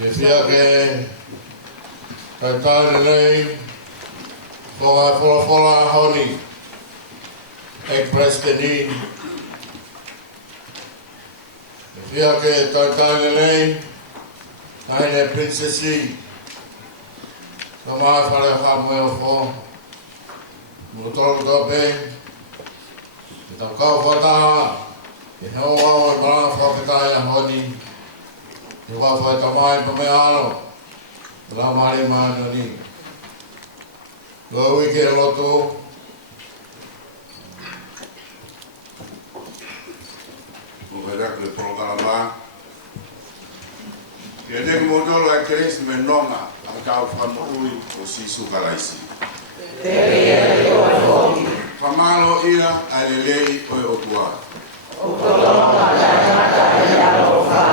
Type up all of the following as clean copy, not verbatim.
Fia ke kai tāre nei whonga honi ek Prestonini. Fia ke kai tāre nei Naine Princesi Kamai whare whamoe o who Mutoro tope Ke tau kau whataha Ke heo au e marana whakatai a honi Ke whawhai tamai pa me ano Rā mare mana ni Go wiki e loto Governato del programma Ke te modolo e Chris Menonga a kau whamoui o Sisu Kalaisi. Te rea e oa hoki. Whamalo ia a lelei o e otua. O kolonga la tata e alofa.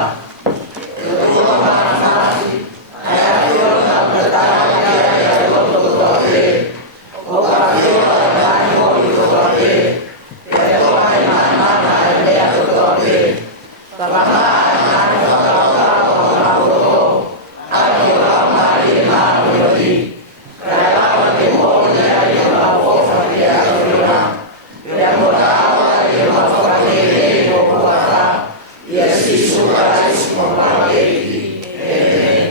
E otua manamasi. Ai ati o na kataya e loto tope. O kakioa e mani mori tope. E toa e manana e lea tope. Papama e mani whakaka o rauto. Aki o rau mari e mani o ri. Kai awa te mori e ari o rau ofa ki a rura. E a mora awa e o whakakere e o kuata. I a sisu karais mo pakeiki. Amen.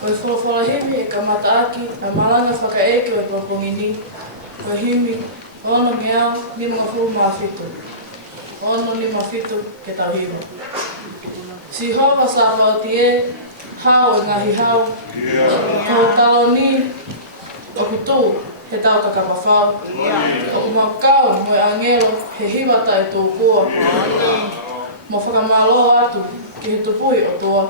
Koe whawhawahimi e ka mataaki a malanga whakaeke o Papongini. Koe himi, ono miao, lima fu mawhitu. Ono lima whitu ke tau hima. Si hopa sa whauti e, hao e ngahi hao. Ko talo ni, o kutu, he tau kakapawhau. O ku maukau mo e angelo, he hiwata e tō kua. Mo whakamalo atu, ki he tupui o toa.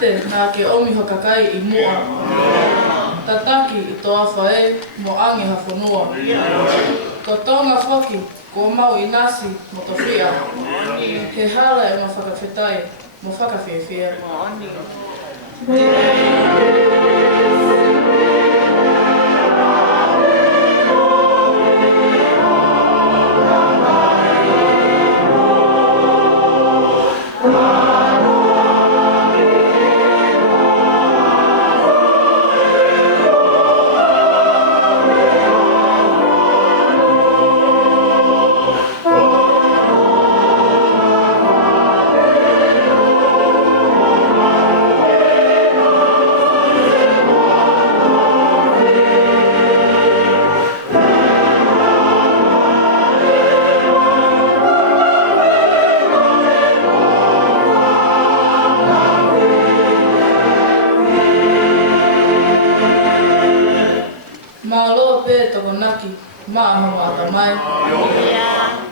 Nā ke omi hokakai I mua. Tataki I tō awha e mo angi hawhanua. Ko tonga whoki, ko mau I nasi mo to whia. He hala e mo whakawhetai, mo whakawhiawhia.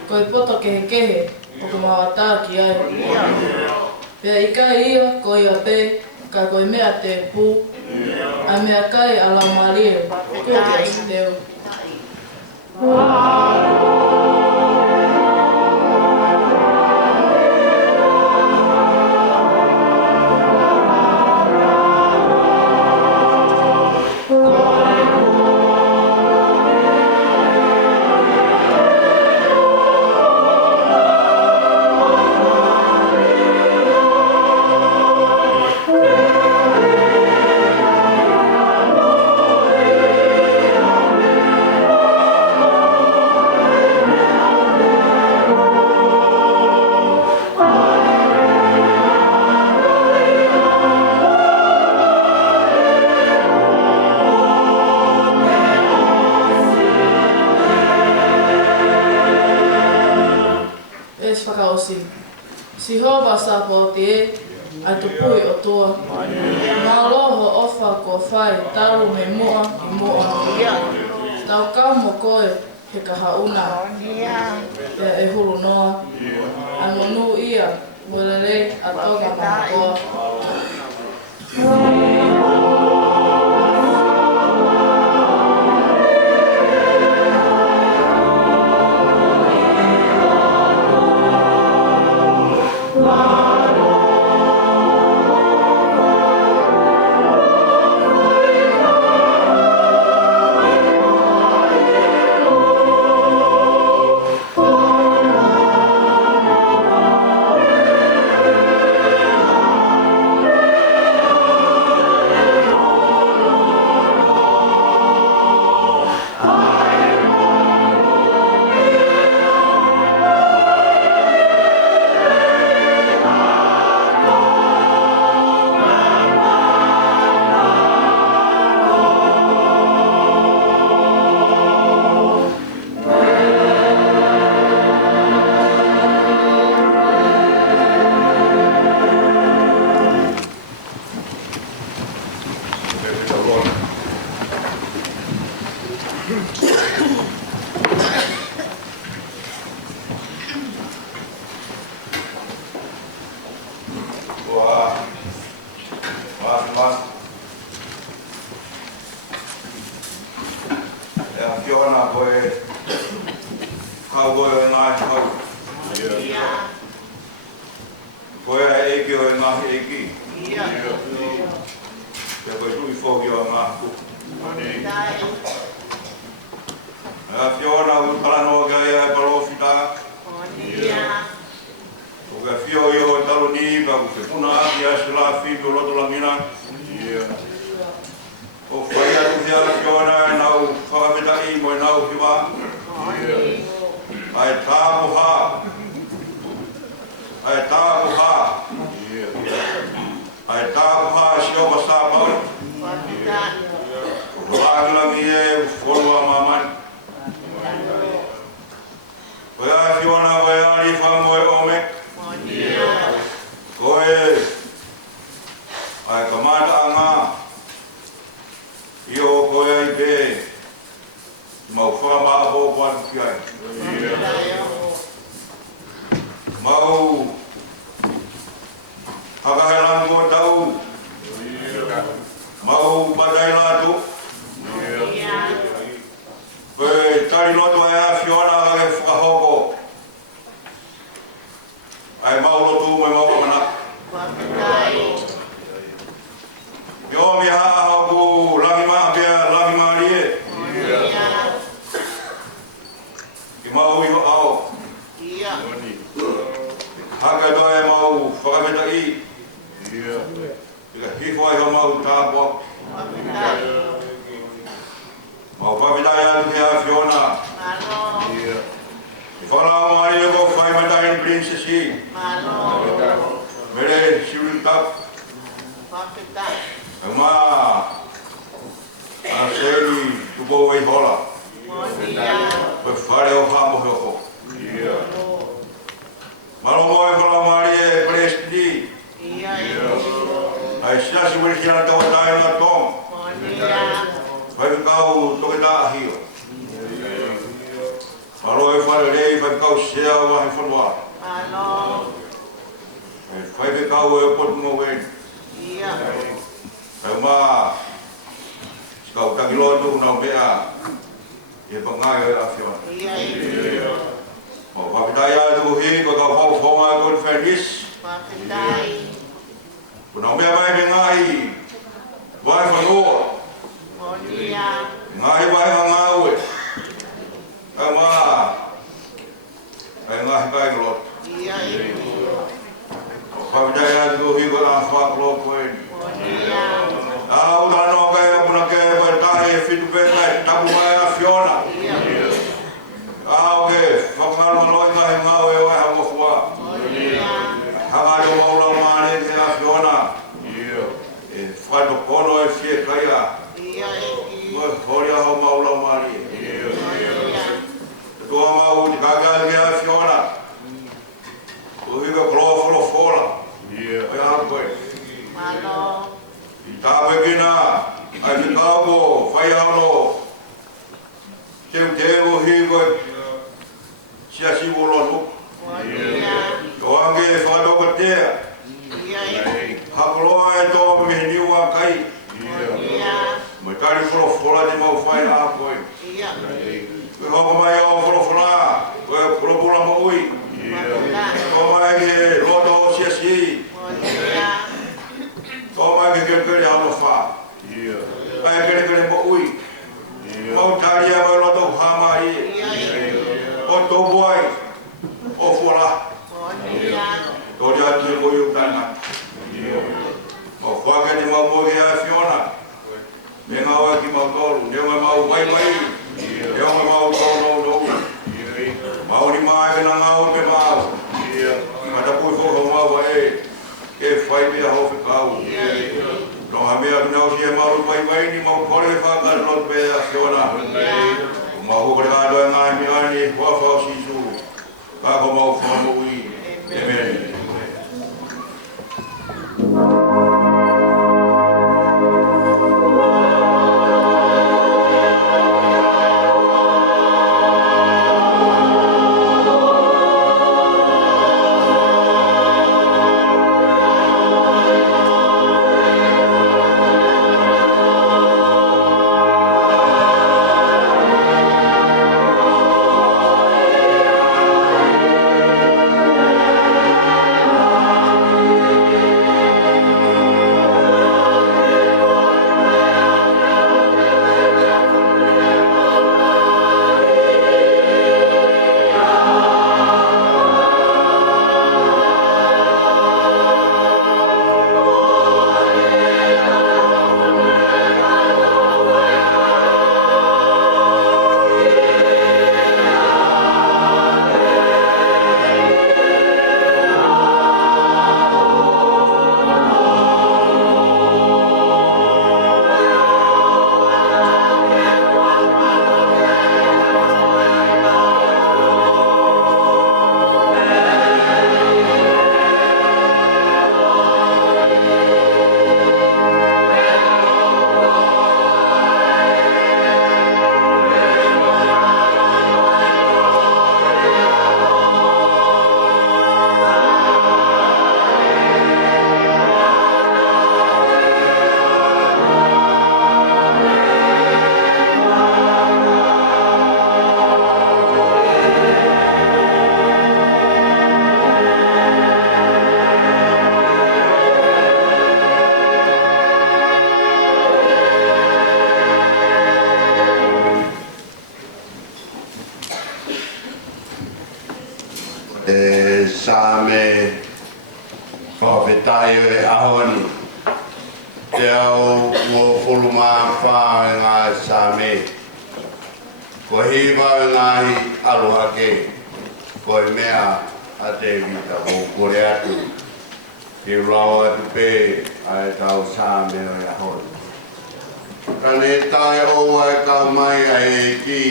Koe poto kehe, o ko mawatā ki ai. Pea I kai ia, ko ia pē, ka koe mea te pū. A mea kai a lau marie, kua ki o si teo. sapa o te e, ai to pui o toa. Mā loho ofa kua whai, taru me moa I moa. Tau kau mo koe, he ka hauna. Pea e huru noa. Ai monu ia, murere a toga mamakoa. Fiona. O higa klofolo fola. koe. Tawe kina, ai te kāko, whai ano, teu teo hi koe, sia siwolo nuk. Ko ange whakatoka tea, hakoloa e tō me niwa kai, mai tari wholofola te mau whai a koe. Koe hoko mai au wholofola, koe wholopula mo ui, ko mai ke roto o sia si, ko mai ke kere ano wha, mai kere mo ui, mau tari a mai roto hama i, o tō buai, o whola, tori atu e koi utana, o whake ni mau mogi a Fiona, me ngau e ki mau tolu, ne mai mau mai mai, ne mai mau tolu no, mau ni mai ke na ngau pe mau, mata pui whoko mau e, ke whai pe a hofi kau, no ha mea kinau si e maru mai mai ni mau kore whaka lot pe a Fiona, mau hukore kādo e ngai mi ani, hua whao sisu, kako mau whamo ui, amen. Same whawhetai e ahoni. Te au ua whuluma wha ngā Same. Ko hiwa ngāhi aluhake. Ko e mea a te vita o kore atu. Ki rau atu pē ai tau Same o e ahoni. Kane tae o ai kau mai ai e ki.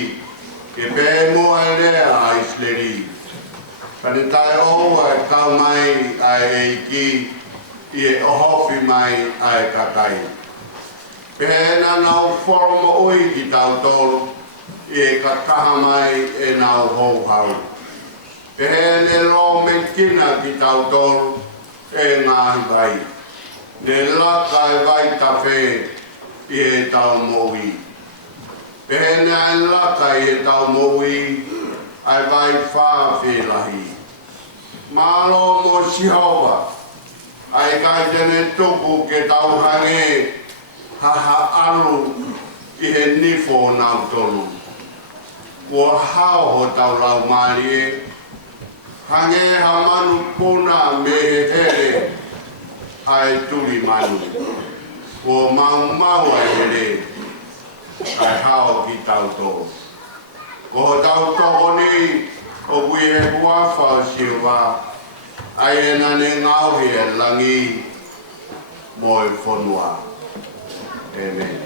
Ke pē mua lea a Isleri. Kani tae o ai kau mai ai e ki i e ohofi mai ai kakai. Pēna nau formo ui i tau tolu i e kakaha mai e nau hou hau. Pēne lo me kina ki tau tolu e ngāhi vai. Ne laka e vai tawhe i e tau moui. Pēne ai laka i e tau moui ai vai whāwhilahi. Malo mo Jehova, ai kai tene tuku ke tau hange haha alu i he nifo nau tolu. Kua hao ho tau lau mali e, hange ha manu puna me he here ai tuli manu. Kua mau mau ai here, ai hao ki tau tolu. Ko tau toko ni, o kui he kuawha siwa, ai e nane ngauhi e langi mo e whonua. Amen.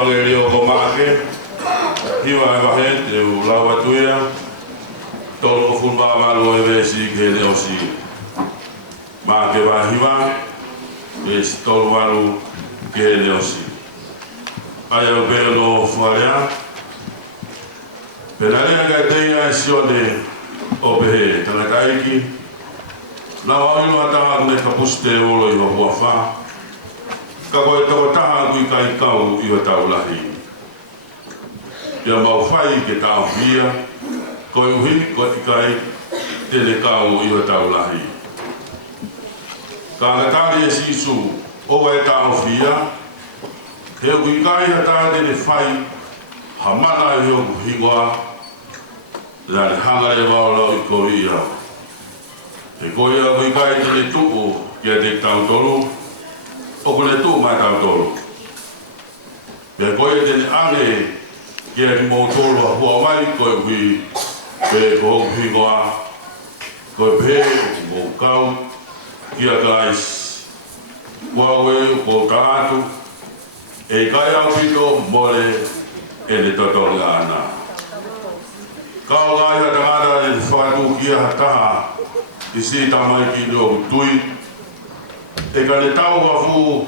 Evangelio ko make. Hiwa evangelio te u lawa tuia. Tolo fulba malu e vesi ke le osi. Ma ke va hiwa. Es tolo malu ke le osi. Aya o belo fuarea. Penalea ka teia sione o behe tanakaiki. Lawa ino ataha ne kapuste olo i hua fa. Ka koe toko taha kui kai kau i o tau lahi. Ia mau whai ke tau whia, koe uhi koe i kai tele kau i o tau lahi. Ka ngatari e sisu o e tau whia, he kui kai hata tele whai, ha mana i o kuhingoa, la ne hangare waulau i koe i au. He koe ia kui kai tele tuku kia te tau tolu, o kone tu mai tau tolu. Pea koe tene ane kia ki mou tolu a hua mai koe hui pe koe hingoa koe pe o mou kau kia kais wawe o tātu e kai au pito mole e le totonga ana. Kau gai ha tangata e whakatu kia hataha i si tamai ki leo tui e ka le tau wafu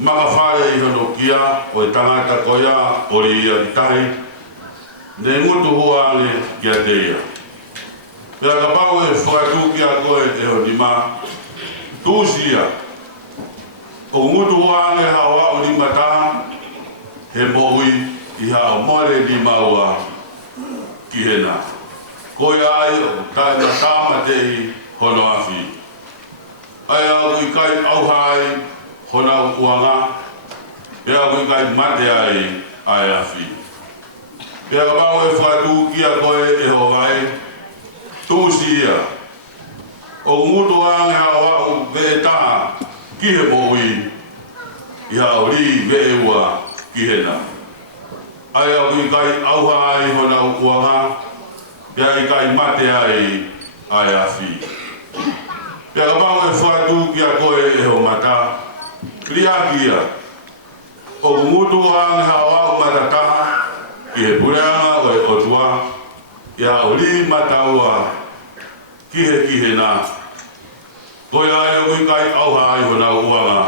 maka whare i hono kia o e tangata koia o le ia ki tahi ne ngutu hua ane kia te ia. Pea ka pau e whakatu kia koe e honi ma tūsia o ngutu hua ane hawa o ni mataha he mohui i hao more ni maua ki hena. Koe ai o tae matama te i hono afi. Ai au i kai au hai hona uanga, e au i kai mate ai ai afi. Pea ka mau e whatu kia koe e howai, tūsia. O ngutu ange hawa o vee taha ki he moui, i hao li vee ua ki he na. Ai au i kai au hai hona uanga, pea i kai mate ai ai afi. Pea ka mau e whatu kia koe e ho mata, ria kia, o ngutu ang hawa o matataha, ki he pureanga o e otua, ia o li mataua, ki he na. Koe ai o kui kai au hai hona uanga,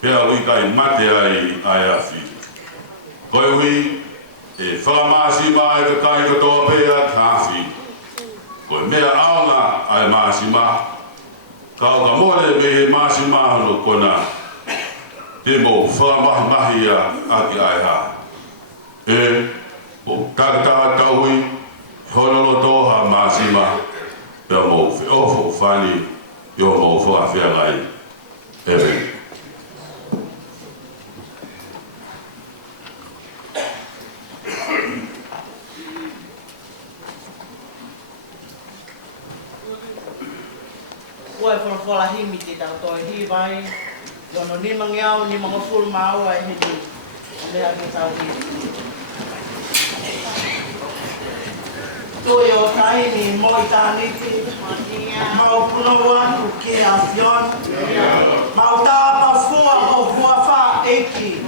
pea kui kai mate ai ai afi. Koe hui, e whakamasi mai ka kai katoa pea tāwhi. Koe mea aonga ai maasi maa, kau ka mole me he maasi mahalo kona te mo whakamahimahia aki ai ha. E, o takataha tauhi, honolo toha maasi ma, pea mo whiofo whani, i o mo whakawhiangai. Amen. Ua e whara himi te tau toi hi vai, yono ni mangiau ni mga full maua e hini, lea ke tau hi. Tui o taini moi tāniti, mau puna watu ke a whion, mau tāpa fua o fua wha eiki,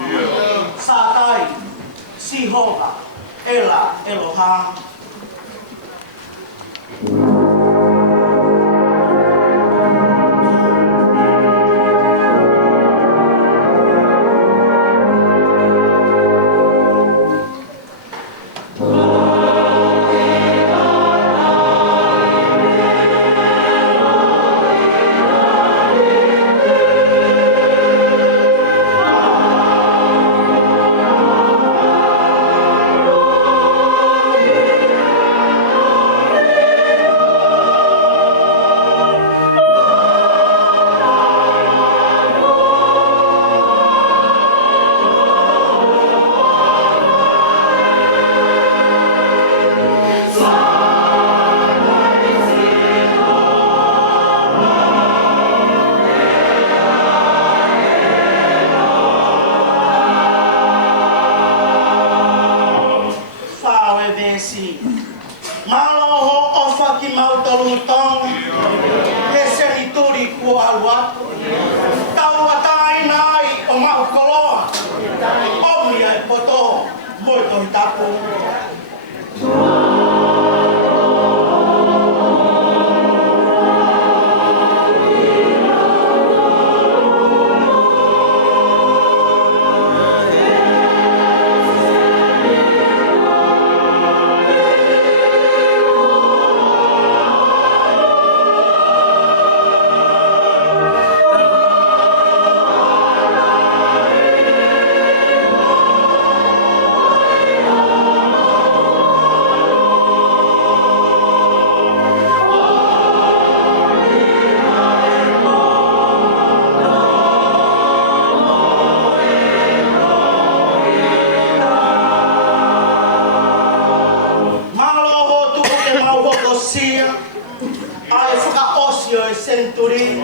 sātai, si hoga, ela, eloha. Tau atai nai o mau koloa. O Tony ai poto mo to tapo. Ai whakaosio e Centuri.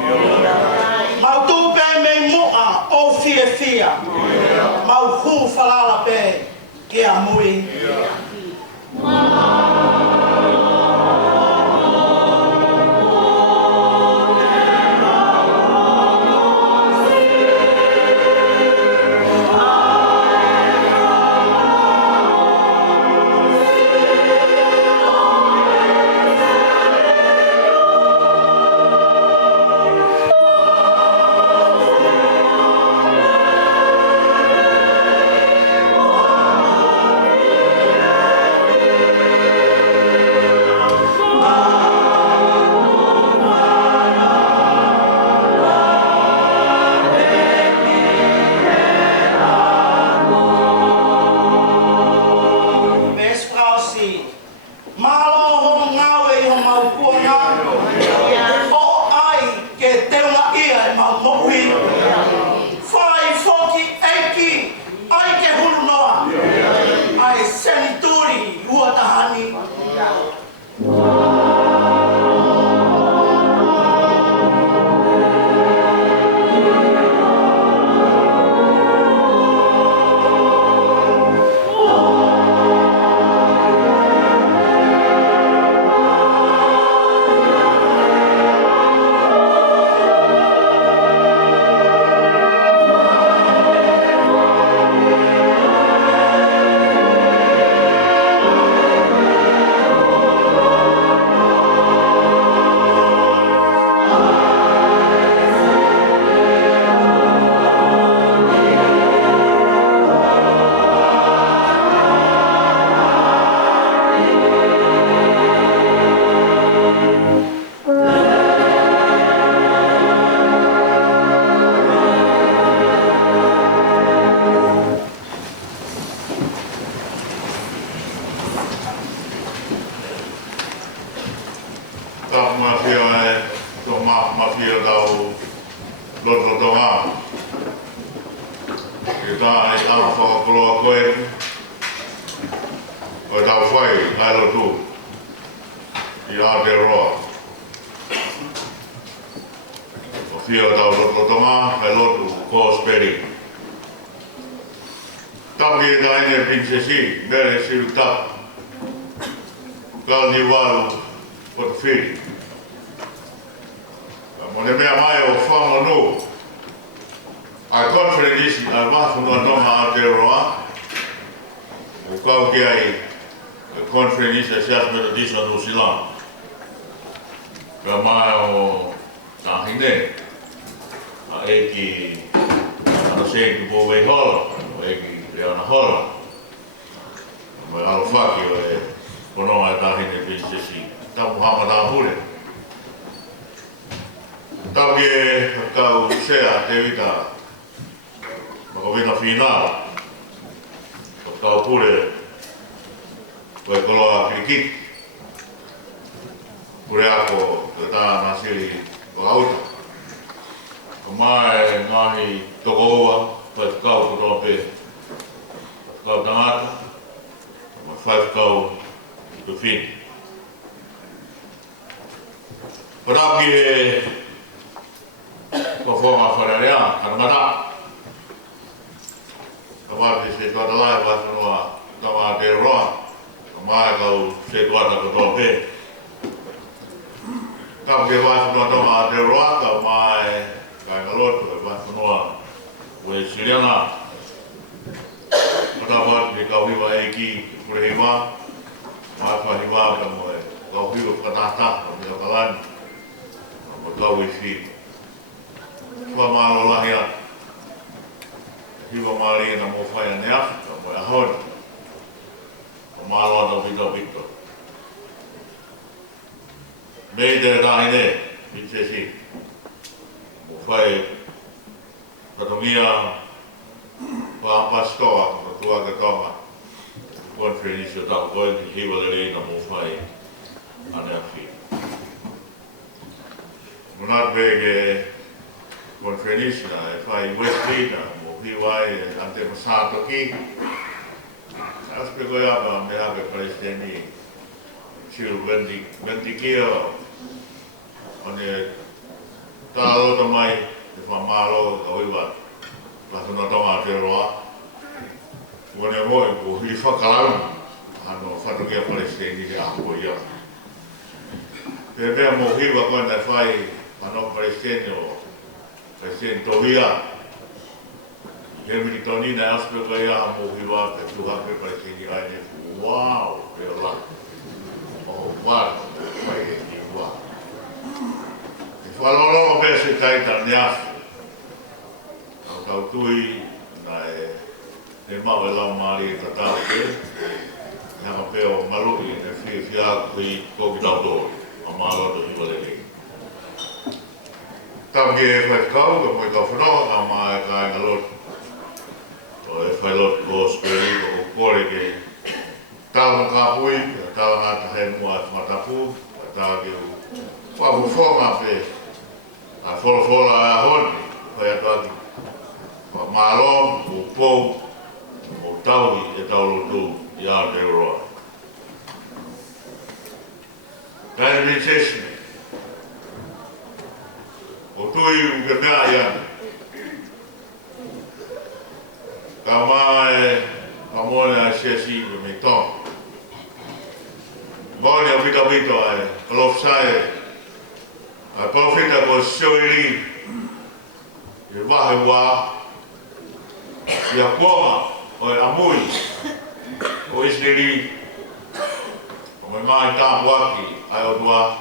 Mau tūpe me moa o fia. Mau hu whalala pe ke a mui. kamat di kau hiwa eki kure hiwa. Apa hiwa kamu kau hiwa katata kamu kalan. Kamu kau isi. Kau malu lah ya. Hiwa mali na mo fai neaf kamu ahon. Kamu malu ada bito. Beda dah ini, bincang mo fai katongia pastor tua ke toma conference da gol de hivalere na mo fai ana fi monat bege conference na fai Wesley na mo hiwai ante masato ki aspe goya ba me ave palestini chiru vendi kio ane talo tamai de famalo oiwa la no toma te roa Wane moi ko hi whakalau ano whatukia Palestini ke aho ia. Te mea mo hiwa koe na whai ano Palestini o Palestini tohia. He mini toni na aspe koe ia mo hiwa te tuhake Palestini aine wow ke ola. O wano whai e ki wā. Te whalolo me se taita neafu. Au tau tui na e mau e lau maari e tatau ke, hanga peo marui e whia kui koki tau tori, a maaloto hiwa lelei. Tau ki e whai kau, ka moi kau whanoa, ka maa e ka inga lot. O e whai lot ko speri, o kore ke tau mo ka hui, tau ngā tahe mua e whatapu, tau ki u wapu whonga pe, a wholofola a honi, whai atuaki. Malo, o pou, o taui e taulotu i Aotearoa. Kai me sesme. O tui u ke mea iana. Ka mai ka mone a sesi ke me tong. Mone a wito ai, kalofsai, a profita ko sioiri, i wahe wā, ia kuama o e amui o Israeli o me mai tāpuaki ai o tua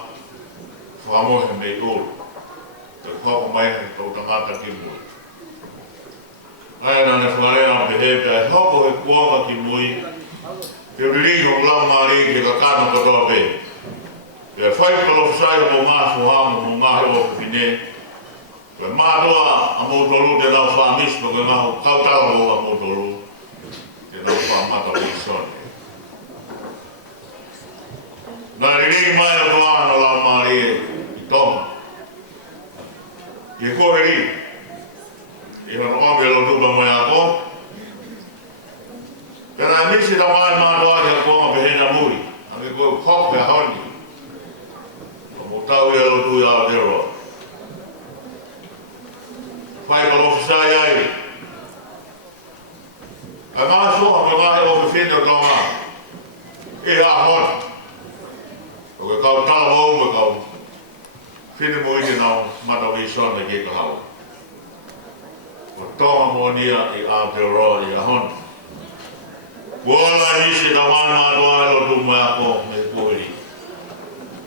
whakamohe me uru te whako mai he tau tangata ki mui. Ai nane whakarena pe hebta e hoko he kuama ki mui te ringo lau maari ke ka kano katoa pe. Te whai kalofsai mo māfu hamu mo mahi o whine Ke mātua a mōtolu te nau whamismo ke mahu kautau mo a mōtolu te nau whamata pisone. Nā rinei mai o toano lau maari i tonga. I kohe ri. I hana omi lo tupa mai ako. Tēnā misi ta mai mātua ki a konga pe hena muri. Ake koe kope honi. O mōtau i alo tui Aotearoa. Whai kalofisai ai. Ai maa soha me mahi o me whine o tonga. E a hona. O ke kau tala mau me kau. Whine mo ike nau mata wisona ki ka hau. O tonga mo nia i Aotearoa i a hona. Kuola hisi ta mai mātua e lo tu mai ako me puhiri.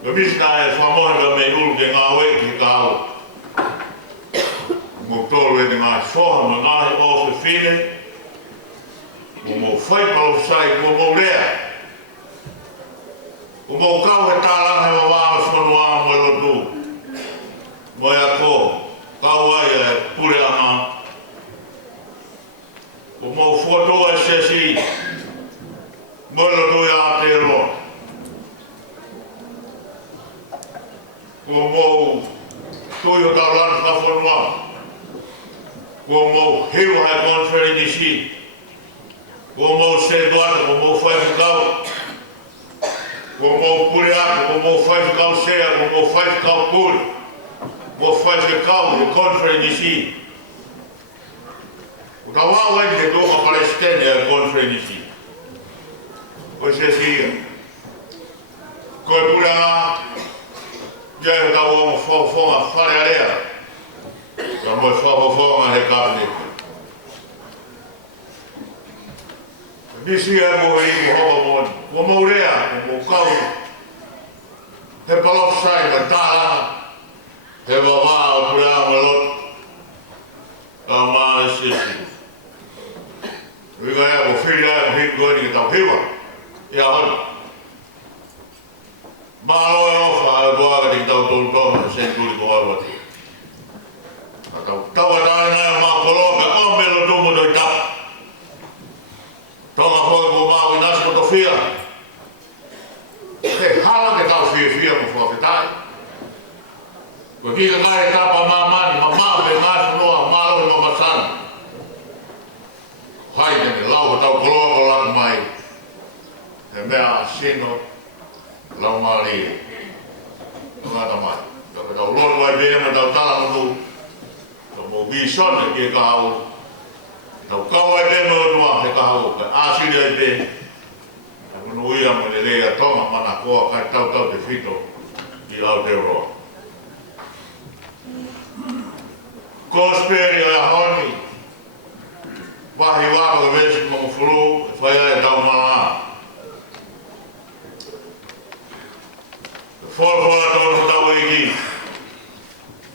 Ka misina e whamohe ka me ulu ke ngā we ki ka hau. Mo tolu e ngā soha ma ngāhi o whi whine, mo whai palofsai kua mo rea. Mo kau he tārangi wa wāma whanua mo e lotu. Mo e ako, kau ai e pure ama. Mo whotoa e sesi, mo e lotu i Aotearoa. Mo tui o tārangi ka whanua. Como Rio é contra de si, como o Ceduano, como o Fazicão, como o Puriaco, como o Fazicão Ceia, como o Fazicão Puro, como o Fazicão é contra de si. O Tawau é de Doma Palestina é contra de si. Hoje é assim, coi Puriaco, já é o Tawau foma farearea. Ka mo whawawhonga he kāpne. Nisi e mo hei mo hapa mo. Mo maurea, mo kau. He palop sai ma tālanga. He wawa o purea ma lot. Ka maa sisi. Wika ea mo whiri ea mo hei koeni ki tau hiwa. Ia hana. Maa loe ofa e boaga ki tau tolu toma e sen tuli ko arwati. Tau e tāne nai o maa koloa ka o melo tumu doi tapa. Tonga hoi mo maa winasi mo tofia. He hala ke tau fia mo whawhetai. Ko kika kai tapa maa mani, maa pe maa sunua, maa lohi mo masana. Hai tene lau ko tau koloa ko laku mai. He mea sino, lau maa lia. Tungata mai. Ko tau loru ai bea ma tau tala munu. Ko mo visone ki e ka hau. Tau kawa e bea mo tua he ka hau. Ka asiri ai bea. Munu ia mo le lea tonga mana koa kai tau te whito i Aotearoa. Kosperi o Ahoni. Wahi wako ka vesi mo furu e whai ai tau mana. Whorwhora tōru tau e ki.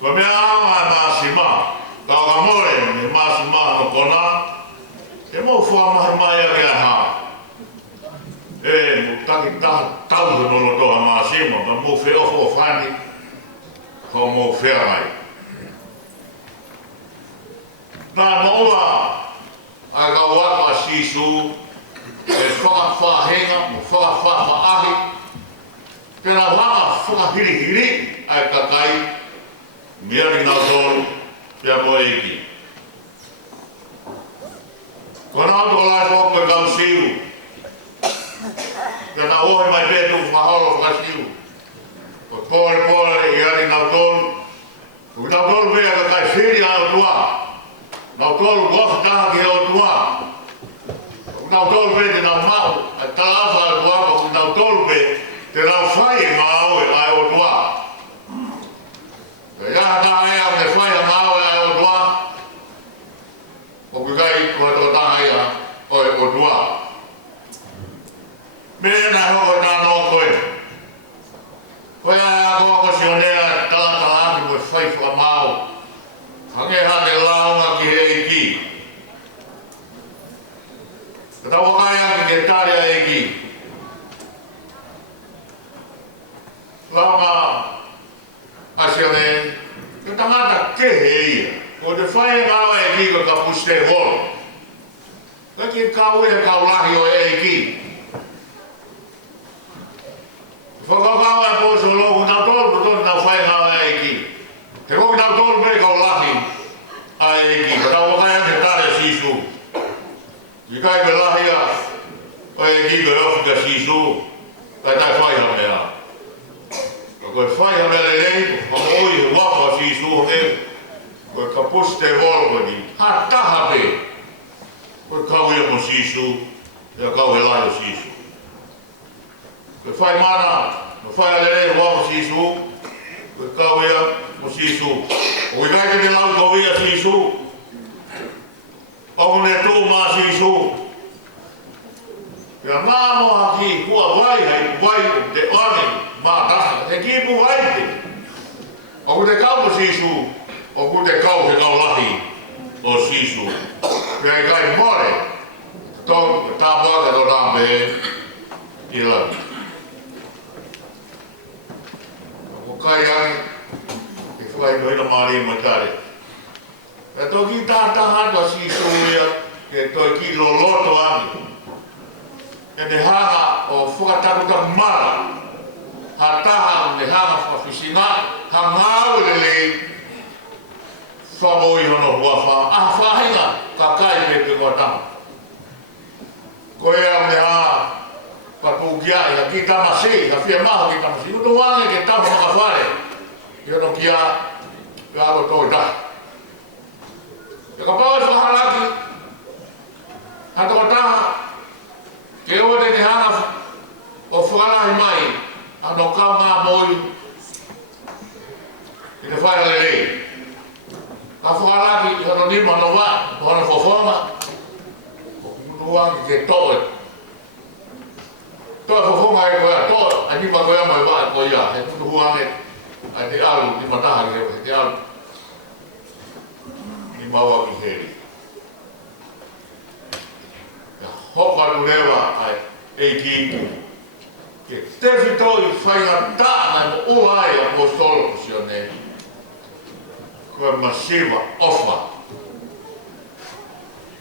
Ko mea aonga e maasima. Kau ka more me maasima no kona. E mo whua mahi mai a rea haa. E mo taki tau no lo toha maasima. Ma mo whea o whani. Ko mo whea mai. Nā moa a ka waka sisu. E whakawhahenga mo whakawhaahi. Tēnā wanga whakahirihiri ai kakai. Miari nā tōru. Pia mo eiki. Ko nā tō lai whoko e kau siu. Tēnā ohi mai pētu whahoro whakasiu. Ko pōre i ari nā tōru. Ko nā tōru pēa kakai whiri ai o tua. Nā tōru gofi taha ki o tua. Ko nā tōru pēa te nā mau. Ai tāwha ai tua. Ko nā tōru pēa te nā whai ngā aue ai o tua. Ka iaha tā ea me whai ngā aue ai o tua. O kukai kua tō taha ia o tua. Mena hoko tā no koe. Koe a koa ko sionea tala aki mo whai wha mau. Hange hake launga ki he iki. Ka tā wakai aki ke tārea iki. Launga asione, ka tangata kehe ia. Ko te whae ngawa e ki ka puste holo. Ka ki kau e kau lahi o e ki. Whakakawa e pōso loku nā tōru ko tōru nā whae ngawa e ki. Te koki nā tōru pe kau lahi a e ki. Ka tau wakai ane tāre sisu. Ki kai me lahi a o e ki ka ofi ka sisu. Kai tai whae ha mea. Koe whai ha mele nei, ko oi he wapa sisu he. Koe ka puste volgoni, ha taha pe. Koe kau ia mo sisu, ea kau he lai o sisu. Koe whai mana, no whai ale nei wapa sisu, koe kau ia mo sisu. O i kai te lau kau ia sisu. O ne tō mā sisu. Pea nā mo haki, kua vai hei vai te ane. Mā taha, te kipu vaiti. O ku te kau mo sisu, o ku te kau he kau lahi o sisu. Pea i kai more, tō tā pāka tō tāpe i lani. O kai ani, i whai koina maari mai tare. Pea tō ki tā taha tō sisu ia, ke tō ki loloto ani. E ne hanga o whakatakuta mara. Ha taha ne hanga whawhisinga, ha ngāu lelei whamoi hono huawha. Ah whahinga, ka kai me te kua taha. Koe au ne ha papukiai, ha ki tamasi, ha whia maho ki tamasi. Uno wange ke taha maka whare, i ono kia, i ato toi taha. E ka pāwai whaharaki, ha tō taha, ke oa te ne hanga o whakarahi mai, ano kau ngā moi i te whaia lelei. Ka whakaraki i hono nima no wā, o hono whawhonga, o kutuangi ke toe, Toa fofonga e koea, toa, ani ma koea mai waa ko ia, he putu huange, ai te alu, ni mataha ki hewa, te alu, ni maua ki heri. Ka hopa nu rewa ai, eiki, ke tefi toi whainga taa nai mo uai a mo solo kusio ne, koe masiva ofa,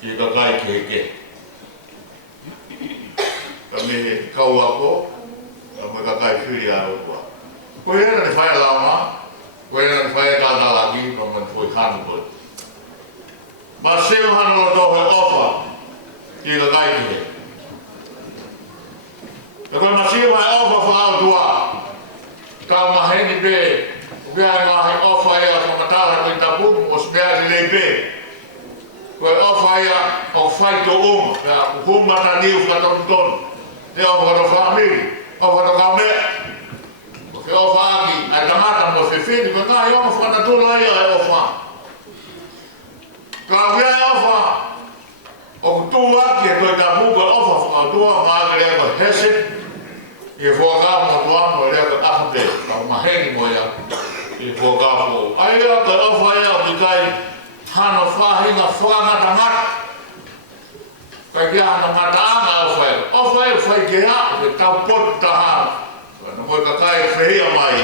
ki ka kai ki heke. Ka mehe kau ako, ka me ka kai whiri a rotua. Koe ena ni whaia lauma, koe ena ni whaia kātalaki, no man fwoi hanu koe. Ma seo hana lo tohe ofa, ki ka kai ki he. Ka koe ma seo mai ofa whaau tua, kau maheni pe, ukia ngahi ofa ea whamatala koe tapumu, o smea si lei pe. Koe ofa ea o whaito pea kuhumata niu whakatonu tonu. Te ofa kato whamiri, ofa kato kaumea. Ko ke ofa aki, ai tangata mo whiwhiri, koe ngahi ofa whakatula ia e ofa. Ka whea e ofa, o kutu aki e koe tapu koe ofa whakatua, maake rea koe hese, i e whakao mo tuamo e rea koe akute, ka maheni mo ia, i e whakao mo. Ai ea koe ofa ea o mikai, hano whahinga whangata ngata. Kai kia hana ngata anga o whae. O whae o whae ke ha, o tau potu taha. Nā moe kakai whehia mai.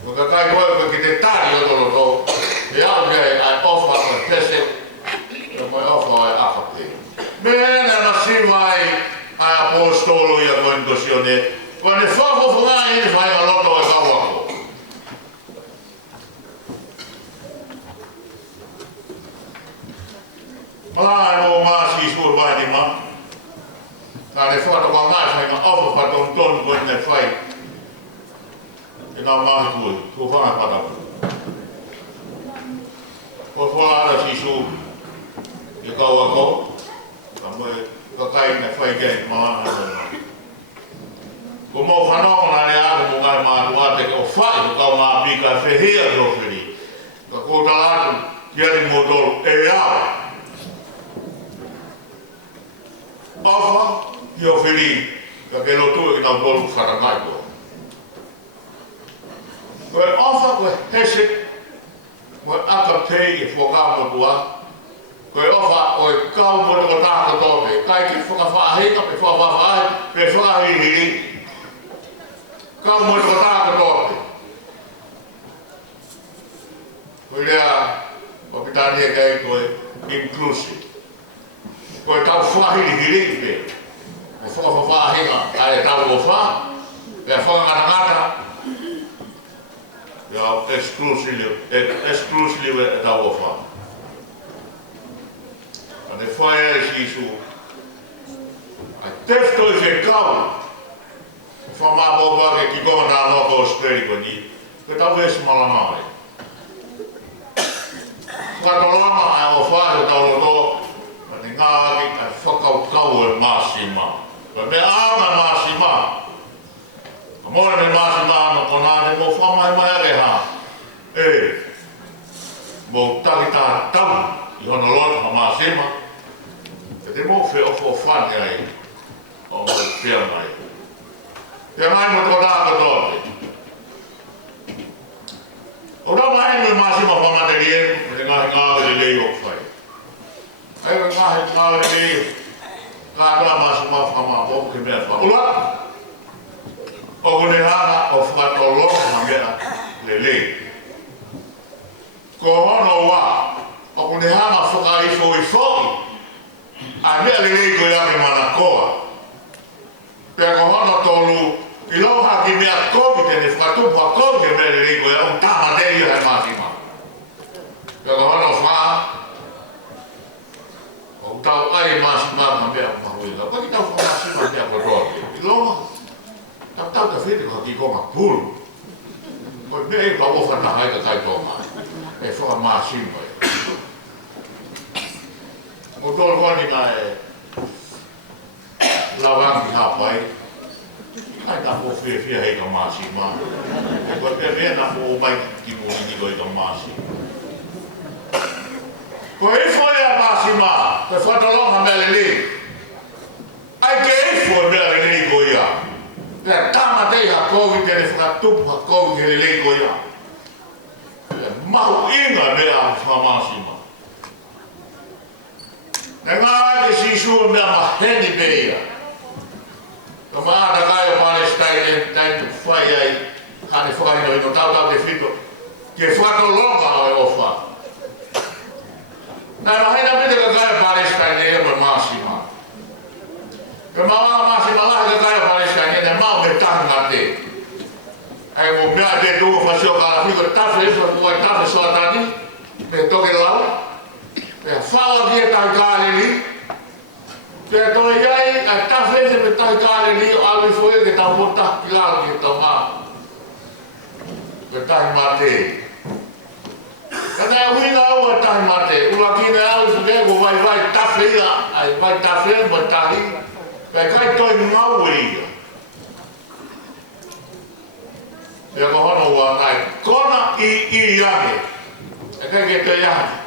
Moe kakai koe ki te tari o tolo tō. E au kei ai ofa koe pese. E moe ofa ai akape. Mena na si mai ai apostolo ia koe nkosione. Koe ne whako whangai ni whainga loto e kawako. Malai mo maasi suur vai ni ma. Nā ne whata kwa ngai whainga ofa whatong tonu koe ne whai. E nā mahi kui, kua whangai patapu. Ko whaara si suur. E kau ako. Ka moe kakai ne whai kei malanga koe. Ko mo whanonga nā ne ako mo ngai mātu ate ke o whai ko kau ngā pika whehia ki o whiri. Ka kōta atu kiari mo tolu e au. Ofa, ki o whiri, ka ke lotu e ki tau tolu wharakai koe. Koe ofa, koe hese, koe aka tei e whakao motua. Koe ofa, koe kau mo te ko tāka tōpe. Kai ki whakawhaahinga, pe whakawhaahi, pe whakahihiri. Kau mo te ko tāka tōpe. Koe rea, o pitania kei koe inclusive. Koe tau whahiri hiri pe. E whakawhaahinga, ai tau o wha, e whakangata. Ia exclusively e tau o wha. Ane whae e si isu. Ai tefto i whe kau. Whamāpōpā ke ki koma tā noko o speri ko ni. Koe tau e smalamare. Whakatolama ai o whae o tau roto. Ni ngā waki ai whakaukau e māsima. Koe me āma māsima. Ka mōre me māsima ano ko nāne mō whamai mai ake hā. E, mō taki tā tau i hono loto ha māsima. E te mō whe ofo whane ai. O mō whia mai. Whia mai mō tō tāka tōte. O rā mai me māsima whamate rien. E ngahi ngāwe le lei o whai. Ai ka ngahi ngāwe lei, kātua māsima whama o ke mea wha. Ula, o kune hana o whakatolonga ma mea le lei. Ko hono wā, o kune hana whakaifo i whoki, a mea le lei ko iake mana koa. Pea ko hono tolu, i loha ki mea kovi tene whakatupa kovi ke mea le lei ko iake, un tāma te ia he māsima. Pea ko hono wha, o tau ai māsima ma mea mahuila. Koe ki tau whamasima mea ko rote. I loma, tau ta white ko ki konga pulu. Koe mea e ka ofa na haika kai tonga. E whamasima e. O tōru wani na e lawangi hapai. Kai ta po whia hei ka māsima. E koe pia mea na po o mai ki mōni ni koe ka māsima. Ko e foi a máxima, ko fatalonga mele li. Ai ke e foi mele li ko ia. Pea tama te ha kowi te le whakatupu ha kowi ke le leiko ia. Mahu inga mea whamasima. Nā ngā ake sisua mea maheni pe ia. Ka maata kai o Palestine tai whai ai hane whakaino ino tau te whito. Ke whakatolonga o e ofa. Nā mahena pite ka kai o Palestine e mo masima. Ka mawa masima lahi ka kai o Palestine e mau me tanga te. Ai mo mea te tua whasio ka la whiko tafe so kua tafe so atani. Me toke lau. Pea whawa kia tai kāleli. Pea toi iai a tafe se me tai kāleli o alwi fwoi ke tau mota ki lalo ki tau maa. Ke tai mate. Kana e huina au a tai mate. Ula kine au su ke ko vai tafe ia. Ai vai tafe mo tahi. Pea kai toi mau ia. Pea ko hono ua ngai. Kona i iane. E kai ke te iane.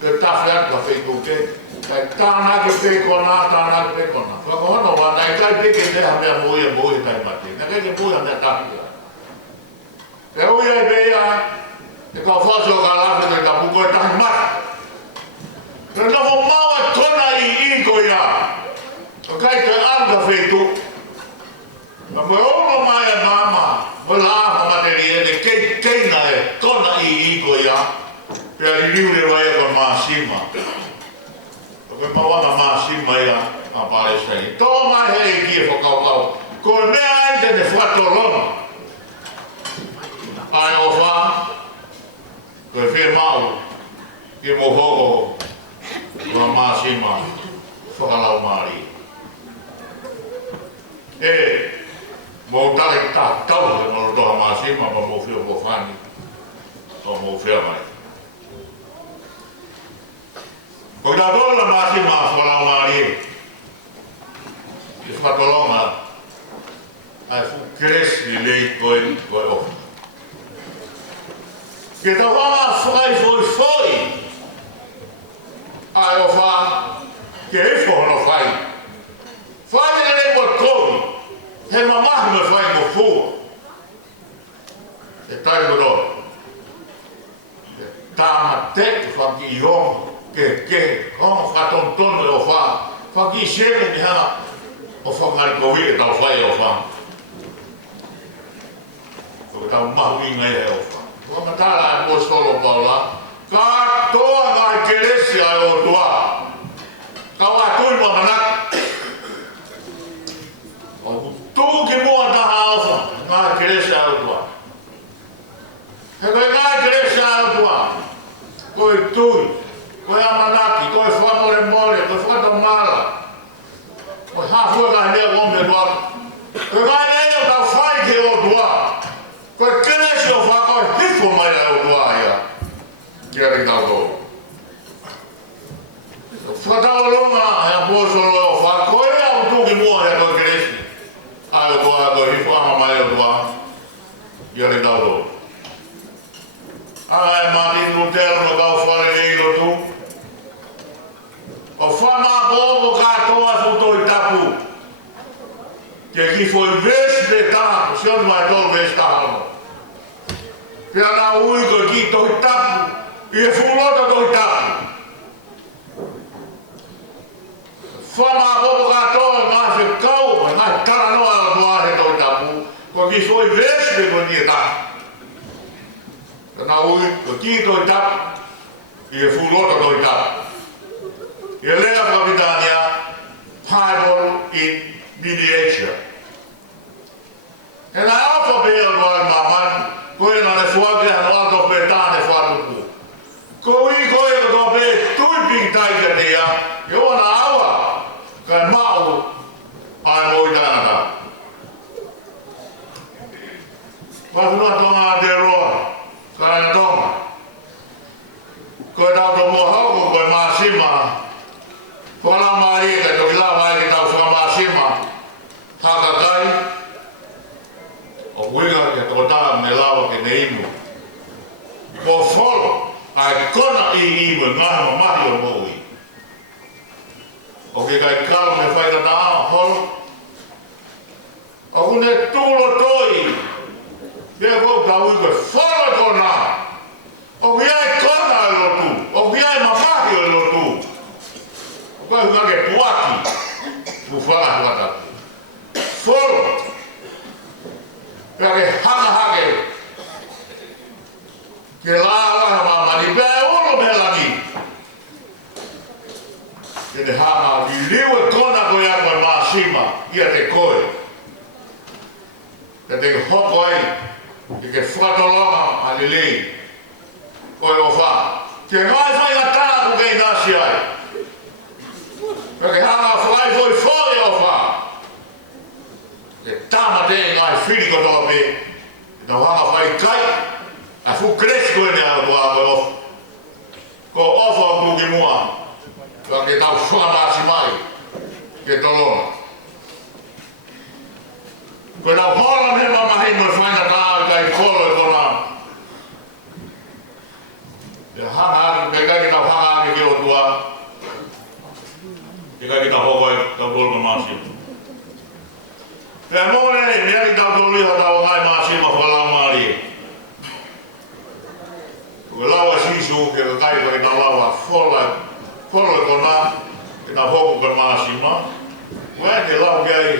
Ke tafe atu a wheitu ke. Kai tāna ke pe kona, tāna ke pe kona. Whakahono wa nai kai pe ke te hamea mui tai mate. Nā kai ke mui hamea tahi ia. Te ui ai pe ia, te kau whasio ka lawe te ka puko e tahi mate. Te namo maua tona i ko ia. Ka kai te anga wheitu. Ka moe ono mai a mama, moe la aha materi e te keina e tona i ko ia. Pea i riure wai e kon maasima. Koe mawana maasima ia a Palestine. Tō mai hei ki e whakaukau. Koe mea ai te whatolona. Ai o wha. Koe whi mau. Ki mo hoko. Koe maasima. Whakalau maari. E. Mo tari ta tau he moro toha maasima. Ma mo whio ko whani. O mo whia mai. Ko ta tola maasima whalau maari e. Ke whatolonga. Ai fu kresi lei koe ofa. Ke ta whanga whai foi. Ai ofa. Ke hefo hono whai. Whai na le por koi. He mamahi me whai mo fua. E tai mo do. Tama te whaki i hongo. Ke hongo whatontono e ofa. Whaki i sere ni hana. O whangari kowi e tau whai o wha. O tau mahu inga e ofa. Ko matala e apostolo Paula. Ka toa ngai keresia e o tua. Ka wā tui mo manak. O tu ki mua taha ofa. Ngai keresia e o tua. He koe ngai keresia e o tua. Koe tui. Koe amanaki. Koe whamore more. Koe whatomala. Koe hafua ka hea gombe tua. Koe ngai nea tau whai ke o tua. Koe keresia o wha koe hifo mai e o tua ia. Kia ri tau tō. Whakataolonga e apostolo o wha koe au tuki mua hea koe keresi. Ai o tua koe hifo ama mai o tua. Kia ri tau tō. Ai Martin Lutero no kau whare reilo tu. O whama pōko katoa su toi tapu. Ke ki foi vesi de tapu, sion mai tol vesi tahano. Pea nā ui koe ki toi tapu. I e fulota toi tapu. Whama pōko katoa ngā whekau, ngā taranoa o tua he toi tapu. Koe ki foi vesi de koe ni e tapu. Nā ui, ko ki toi tapu, i e fulota toi tapu. I e lea Kapitania, Bible in miniature. E nā alfa pēo toi maman, koe nā ne fuake hano alto pē tāne fuatuku. Ko i koe ko tō pē tuiping taika tia, i o nā awa, kai mau, ai moi tānata. Wahunua tonga te roa. Kaya tonga. Koe tau tō mua hoko koe maasima. Whala maari e toki la mai ki tau whaka maasima. Haka kai. O winga ke tō tā me lawa ke ne inu. Ko wholo. Ai kona i imu ngāma mahi o moui. O ke kai karo me whaita tā holo. O O kune tūlo toi. Pea kau tau iko whala kona. O kiai kona e lotu. O kiai mamahi e lotu. O kai hukake puaki. Tu whala huatatu. Wholo. Pea ke hanga hake. Ke la mamani. Pea e olo me langi. Ke te hanga. Ki liwe kona koe ako e maasima. Ia te koe. Ke te hoko ai. Ke whakatolonga a lelei. Koe o wha. Ke ngai whai ngā tāku kei nasi ai. Ke hanga whai foi whai o wha. Ke tāma te ngai whiri kotoa pe. Ke tau hanga whai kai. A fu kresi koe nea kua koe ofa. Ko ofa o kuki mua. Ke tau whakamasi mai. Ke tolonga. Koe tau hola me mamahi mo whainga tāu kai kolo e kona. Ke hanga aki, ke kai ki tau hanga aki ki o tua. Ke kai ki tau hoko e tau tolu ka māsima. Ke mōne, mea ki tau tolu iho tau ngai māsima whalau maari. Koe lawa sisu ke kai koe tau lawa whola e kona. Ke tau hoko ka māsima. Koe ke lau ke ai.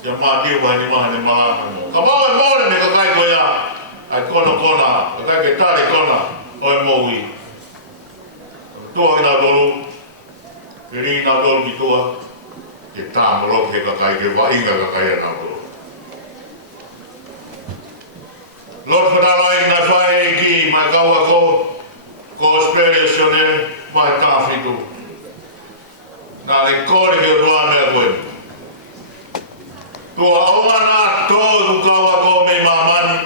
Ya mati wa ni maha ni malama mo. Ka bawa mole me ka kai ko ya. Ai kono kona, ka kai ke tare kona o mowi. Tua ina dolu. Ke ri na dolu ki tua. Ke tā molo ke ka kai ke wa inga ka kai na dolu. Lord fadala ina fai ki mai kaua ko speriosione mai tāwhitu. Nā le kore ke o tua mea koe. Tua omana tōru kawa ko me mamani.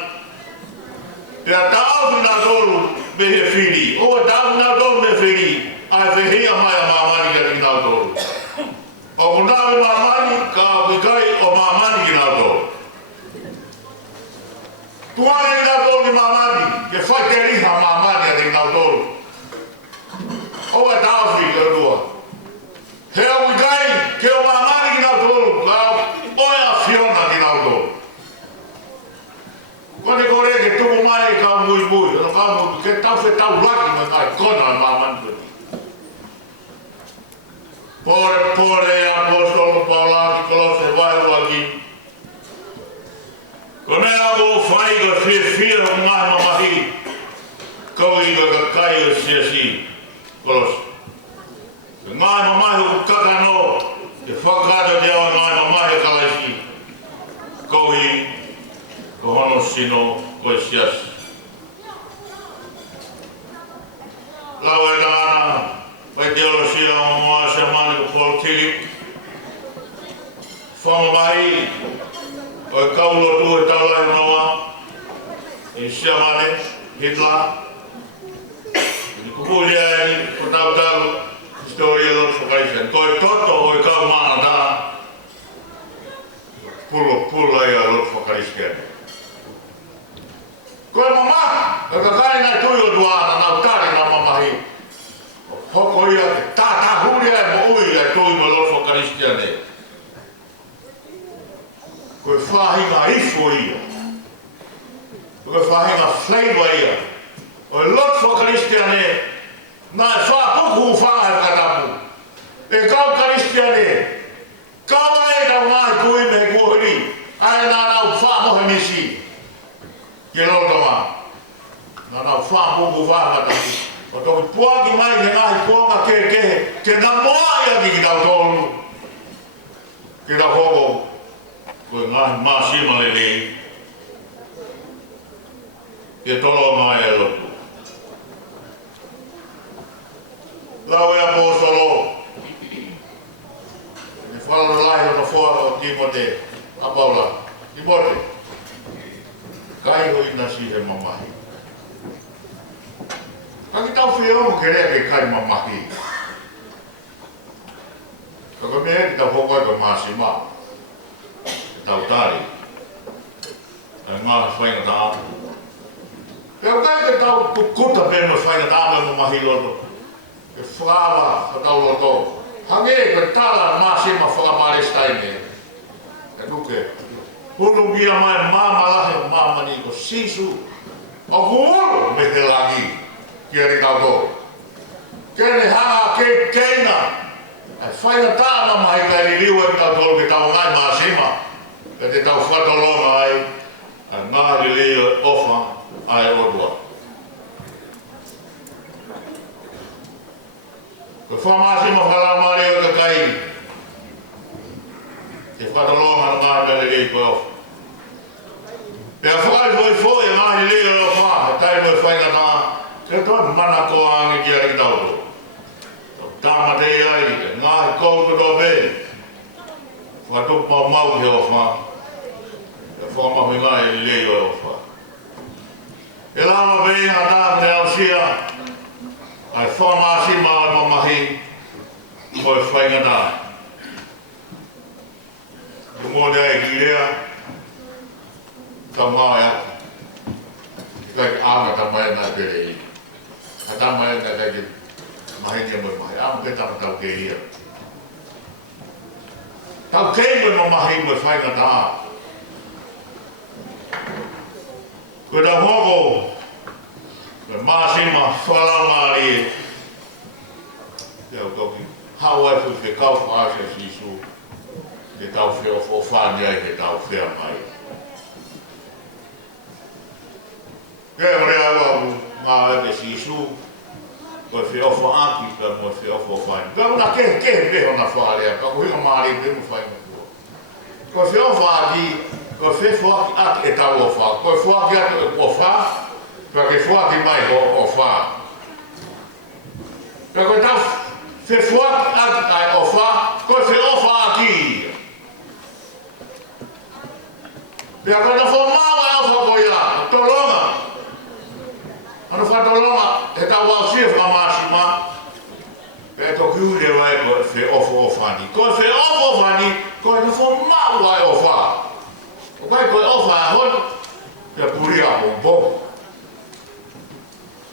Pea tāu na tōru me he whiri. O tāu na tōru me whiri. Ai whehia mai a mamani ka ki nā tōru. O kunawe mamani ka wikai o mamani ki nā tōru. Tuane ki nā tōru ki mamani. Ke whai te riha mamani a ki nā tōru. O tāu whiri ka tua. Hea wikai ke o mamani ki nā tōru. Oia Fiona ki nau tō. Kone kore ke tuku mai e ka mui. Ano ka mui, ke tau whe tau laki mai kai kona e mamani koni. Pore e apostolo Paula ki kolose wairua ki. Kone ako whai ka whia o ngai mamahi. Kau i ka kai o siasi kolose. Ngai mamahi o kakano. Ke whakata te awa ngai mamahi kalaisi. Kohi, ko hono sino, koe siasi. Lau e tāna, pai te alo sia o moa se mani ko Paul Tillich. Whamamahi, o e kaulo tu e taulai noa. I sia mane, Hitler. I kupuri ai, ko tau Historia lot whakaisen. Koe toto o e kau mana tā. Pulo ia lot whakaisen. Koe mama, e ka kai nai tui o tuana nau tari na mamahi. Hoko ia te tātā huri ai mo ui ai tui mo lot whakaisen e. Koe whahinga ifo ia. Koe whahinga fleiva ia. O e lot whakaisen e. Nā e whāpuku whāhe katapu. E kau karistiane. Kawa e kau ngāi tui me kuhiri. Ai nā nau whāmohe misi. Ke lotama. Nā nau whāpuku whāhe katapu. O toki puaki mai ne ngāi kuonga kehe. Ke nā moa ia ki tau tolu. Ke tau hoko. Koe ngāi māsima lelei. Ke tolo mai e lotu. Lau e apostolo. E whalaro lai o na whora o Timote. A Paula. Timote. Kai ho ina si he mamahi. Kaki tau whio ke rea ke kai mamahi. Kaka mea ki tau hoko e ka māsima. Tau tari. E ngā whainga tā apu. Pea kai ke tau kukuta pe mo whainga tā apu e mamahi loto. E whāwa ka tau loto. Hange ka tala māsima whakaparestai ne. E nuke. Ulu kia mai mama lahe mama ni ko sisu. O kuulu me te langi. Kia ni kau tō. Kene hanga ke keina. Ai whaina tāna mai kai ni liu e kau tō ki tau ngai māsima. Ka te tau whatolonga ai. Ai ngāri liu ofa ai odua. Ko whamāsima whalamari o te kai. Te whatolonga na ngāri liu ko ofa. Pea whai foi e ngāhi leo o wha, e tai moi whainga nā, te toi mana ko angi ki ari tauto. Tāma te ai, e ngāhi kouko tō pēi. Whatup mau mau ki o wha, e whamahui ngāhi leo o wha. E lama pēi ngā tāma te au sia, ai whamasi maa mamahi, ko e whainga nā. Te mōne ai ki lea, ka mau ya ka ama ta mai na pere ta mai na ka ki mai ke mo mai am ke ta ta ke ia ta ke mo mai mo fai na ta ko da hogo me masima fala mari ya ko ki how I feel the cow for us as isu the cow for fun ya ke ta fair mai. Kaya rea awa ngā ebe sisu, koe whi ofo aki ka mo whi ofo whain. Kaya una ke beho na whārea, ka kuhinga maari be mo whain kua. Koe whi ofo aki, koe whi whaki aki e tau o wha. Koe whaki aki o wha, koe ke whaki mai o wha. Kaya koe tau whi whaki aki o wha, koe whi ofo aki. Kaya koe na whamawa e ofo koe ia, tolonga. Ano whatolonga, e tau au sia whamasima, e to kiure wai ko whi ofo ofani. Ko whi ofo ofani, ko e na whamau wai ofa. O kai ko e ofa e hon, te puri a pompo.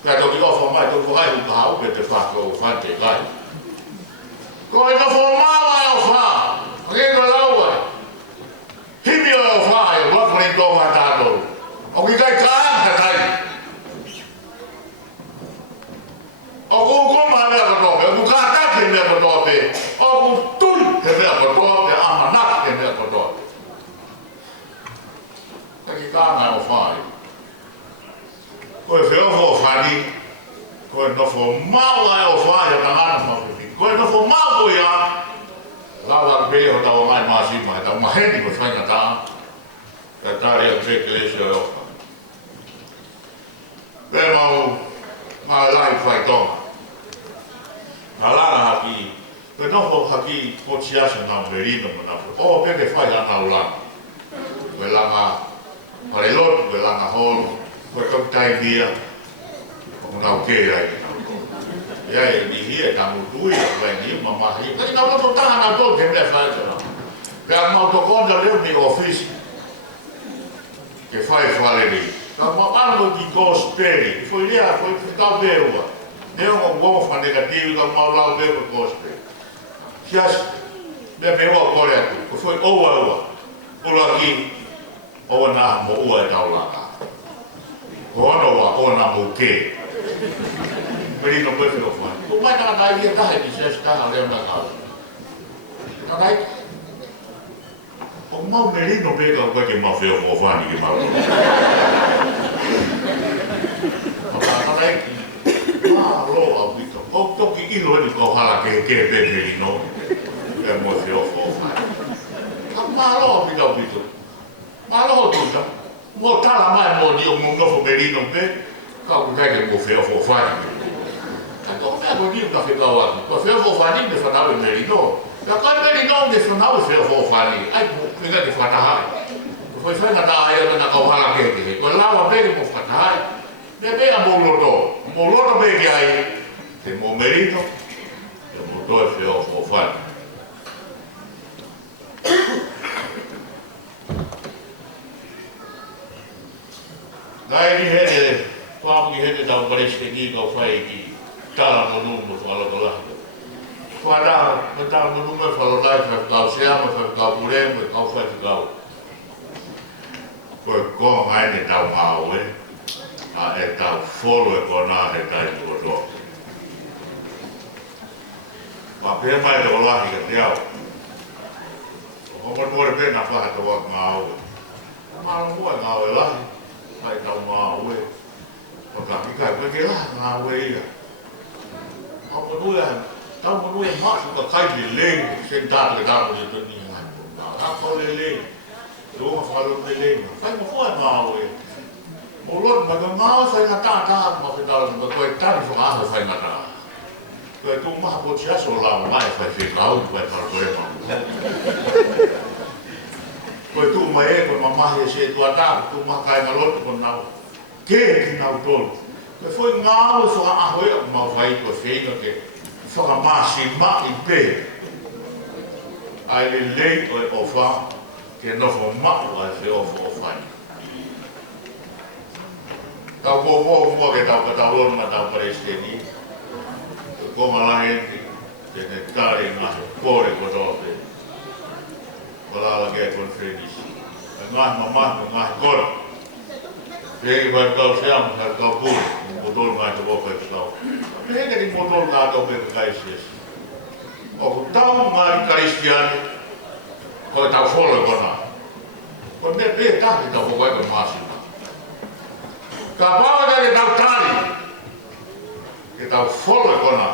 Ka toki ofa mai toku hai uka hau, pe te whaka ofani te kai. Ko e na whamau wai ofa, ke ko lau wai. Himi o ofa e wakani tō mai tātou. O ki kai kāanga tai. O ku ma mea kotope, o ku kātaki he mea kotope, o ku tui he mea kotope, amanak he mea kotope. Taki kāngai o whai. Koe whiofo o whani, koe nofo mau ai o whai a tangana mawhiti. Koe nofo mau koe a, lawa kei o tau mai māsima, e tau maheni mo whainga tā, ka tāre a trekelesio e ofa. Pea mau, ngā lai whai tonga. Ngā lana haki, koe nofo haki potiasa ngā merino mo nafu. O, peke whai ana o lana. Koe langa parelotu, koe langa holo, koe kapitai bia, o ngau kei rai. Ia e ni hia e tangu tui, koe ni mamahi. Kaki ngau loto tanga ngā tō te mea whai tana. Pea ngau tokonda leo ni ofisi, ke whai whaleri. Ka maano ki kōsperi, foi lea, foi whikau perua. Neo ngō ngōwha negativi ka maulau pepa kōsperi. Kias, mea me ua kore atu, ko foi oua ua. Ula ki, oua nā mo ua e tau langa. Ko ono wa, oua nā mo ke. Merino pepe o whai. Ko mai nā tai ia tahe ki se taha leo nā kau. Nā tai, o mau merino peka o kake mau wheo o whani ki mau. Nā tai ki, maa lo au pito. O toki ilo eni ko hala ke pepe ni no. E mo wheo o whani. Ka maa lo au pito au pito. Maa lo au tuta. Mo tala mai mo ni o mo nofo merino pe. Ka ku kake mo wheo o whani. Ka tō mea ko ni una whekau atu. Ko wheo o whani me whanau e merino. Ka kai merino me whanau e wheo o whani. Ai mo pega ki whanahai. Ko whai whainga tā aia na kau hala ke. Ko lawa pege mo whanahai. Me pega mo loto. Mo loto pege ai. Te mo merino. Te mo toe wheo o whani. Nai ni hene, whāpuki hene tau pareste ki kau whai ki tāra mo numu to ala kalahi. Whātā, me tāra mo numu e whalolai whai kau sea, me whai kau pure, me kau whai kau. Koe ko mai ne tau mau a e tau folo e kona he tai koto. Ma pia mai te walahi ka te au. O homo tuore pena whaha te wak mau e. Maro mua ngau e lahi, hai tau mau e. O ka mikai koe ke lahi ngau e ia. Tau manui e masu ka kai le leng, sen tātu ke tātu le tuni ngai. Tātu le leng. Runga whalo le leng. Kai ma fua mau e. Mo lot ma ka mau whai ngā tātā ma whetala ma koe tari whakaha whai ngā tā. Koe tū maha po ti aso la mai whai whekau koe para koe mau. Koe tū mai e koe ma mahi e se tua tā, tū maha kai ma lotu ko nau. Ke ki nau tolu. Koe fwoi ngāo e whakaaho e ma whai koe whenga ke whakamasi ma i pē. Ai le lei koe o wha ke nofo ma'u ai whi ofo o whai. Tau kōpō mua ke tau katalonu ma tau paresteni. Ko malahi enti, tene kāre ngā kōre kotope. Walala kia konfrenisi. Ngahi mamahi ngahi kora. Pēki whai kau seamu, whai kau pūri. Motolu ngai te wōkai kau. Pēki ni motolu ngā tau pēka kaisiesi. O tau ngāi karistiani, koe tau wholo kona. Koe me pē tahi tau whokai ka māsima. Ka pāwa kai ke tau tāri, ke tau wholo kona.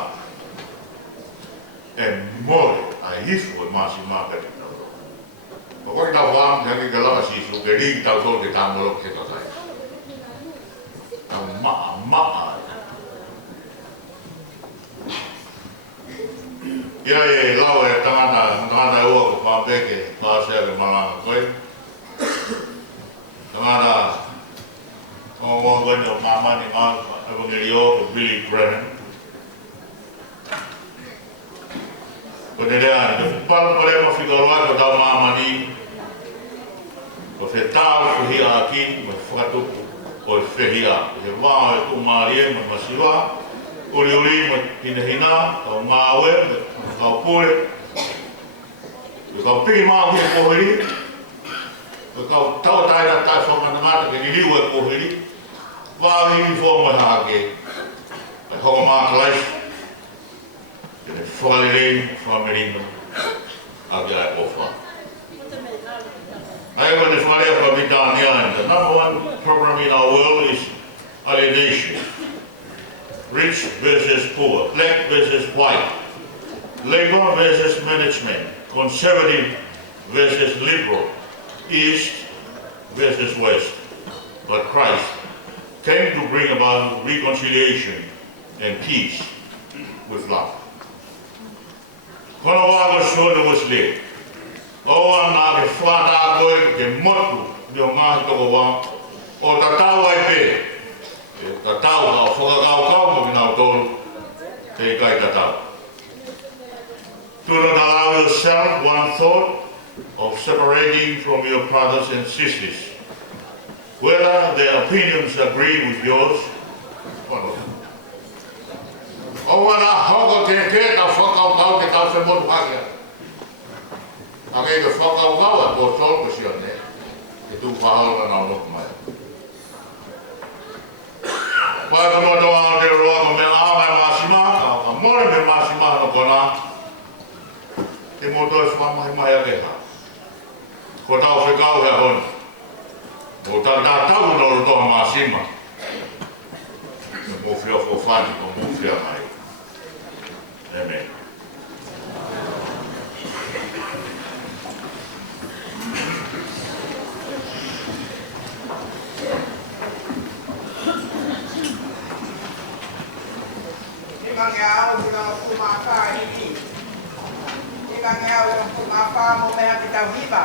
E mole, a hifu e māsima ka te tau. Ko koe tau wāmu te hangi ka lama sisu, ke rīgi tau tolu ke tā molo ke tatai. Tau maa. Ia e lau e tangata e ua ko pāpeke, pāsea ke malanga koe. Tangata o ngōngoni o mamani ngā evangeli o ko Billy Graham. Ko te rea ni, te palu pare ma whikaroa ko tau mamani. Ko whetau ko hia aki, ma whakatupu o e whehia. Ko he wāo e tu mārie, ma masiwa. Uri ma hinahina, kau māwe, kau pure. Kau piki māhu e pohiri. Kau tau taina tai whakanangata ke niliu e pohiri. Wāo hini whongo e hake. E hongo mākalais. Kene whakalirei, whamerino. Ake ai ofa. Ai when the Maria Pavitania, the number one problem in our world is alienation. Rich versus poor, black versus white, labor versus management, conservative versus liberal, east versus west. But Christ came to bring about reconciliation and peace with love. Kono wago sone was le. O ana ke whata koe ke motu de o ngahi toko wā. O tatau ai pē. E tatau ka o whakakau mo ki nau tolu. Te kai tatau. Do not allow yourself one thought of separating from your brothers and sisters. Whether their opinions agree with yours or not. O ana hoko ke ta whakakau ke tau se motu hakia. Ake ke whakaukaua ko tolko si ane, ke tū whahaura nā noku mai. Pai ko noto ao te roa ko me āwai māsima, ka more me māsima no kona, te moto e whamahi mai ake ha. Ko tau whekau hea honi, ko tau tau no rotoha māsima. Me mōwhia whawhani ko mōwhia mai. Amen. Ngau sila kumaka ini. Ika ngau kumaka mo meha kita hiba.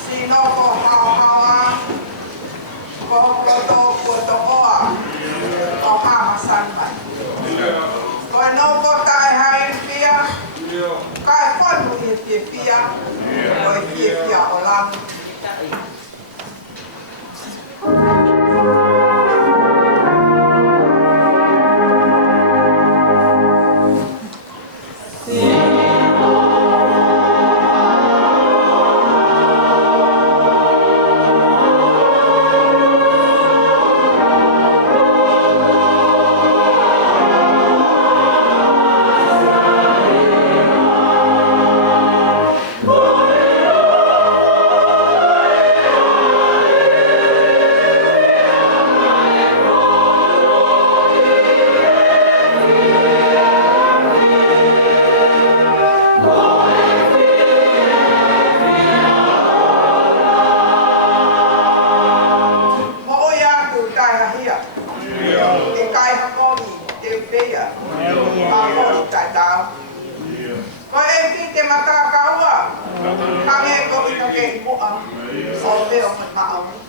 Sino ko hawa ko to oa. Ko hama sanba. Ko no ko kai hai pia. Kai kon mo pia. Ko pia olam. Sing ke mo a so be o ta o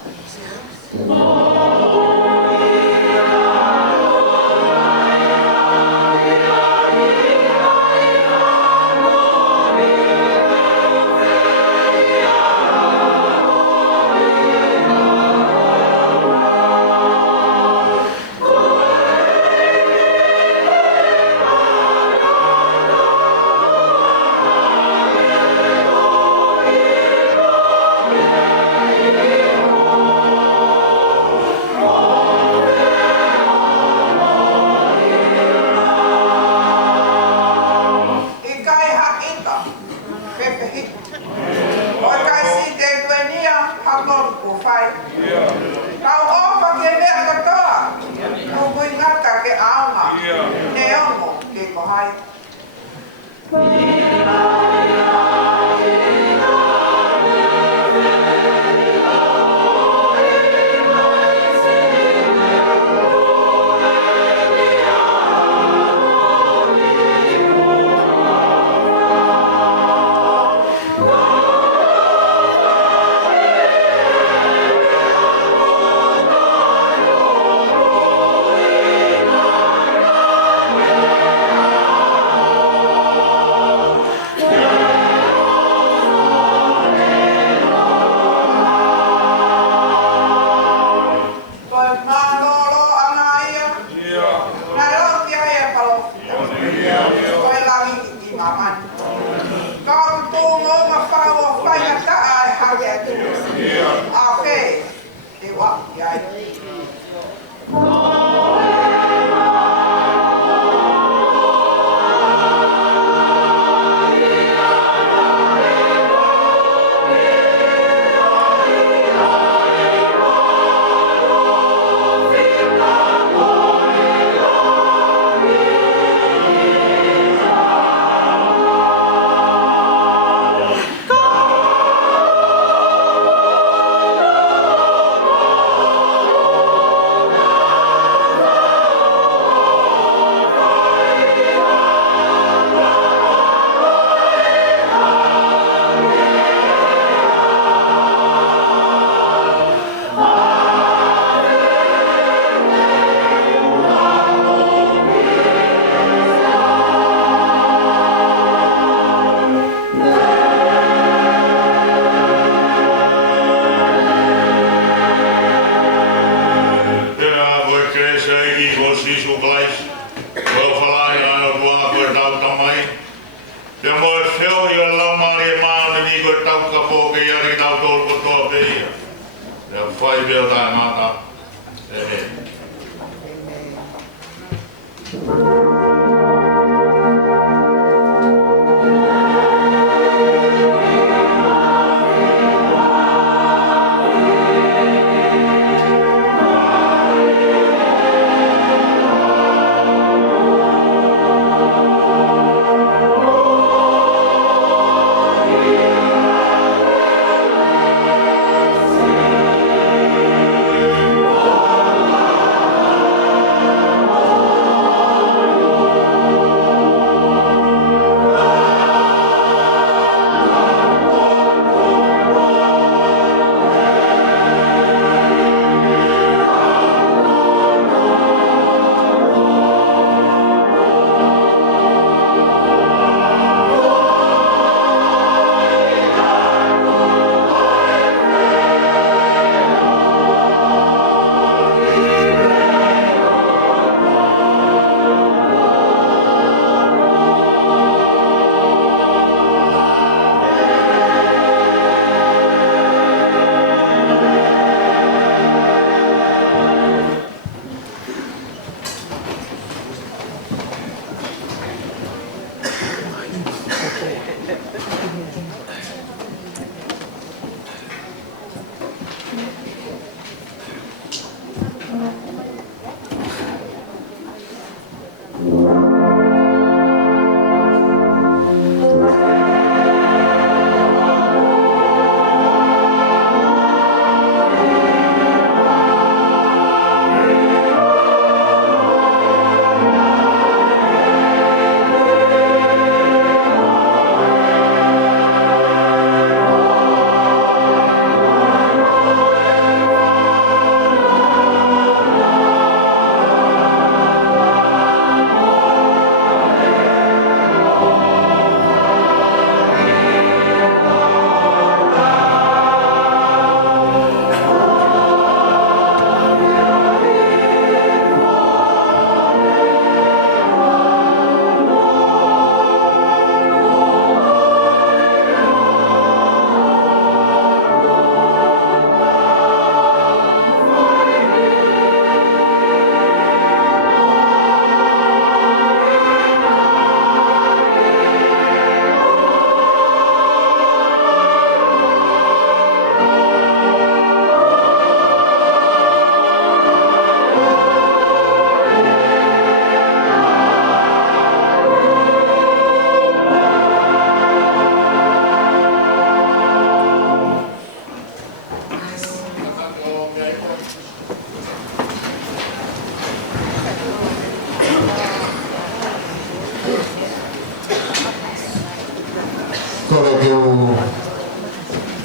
kore ke u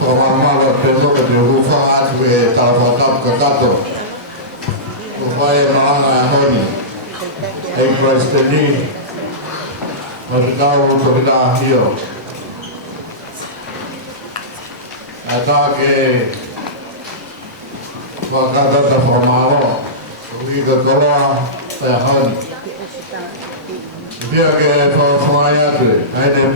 whamamara pēno ka te huwha atu e tarawhatapu ka kato. O whae maanga e honi. Ei Christ te ni. Ma te kau to te nā hio. A tā ke whakatata whamaro. O i ka koroa e honi. Via ke whawhai atu. Ai ne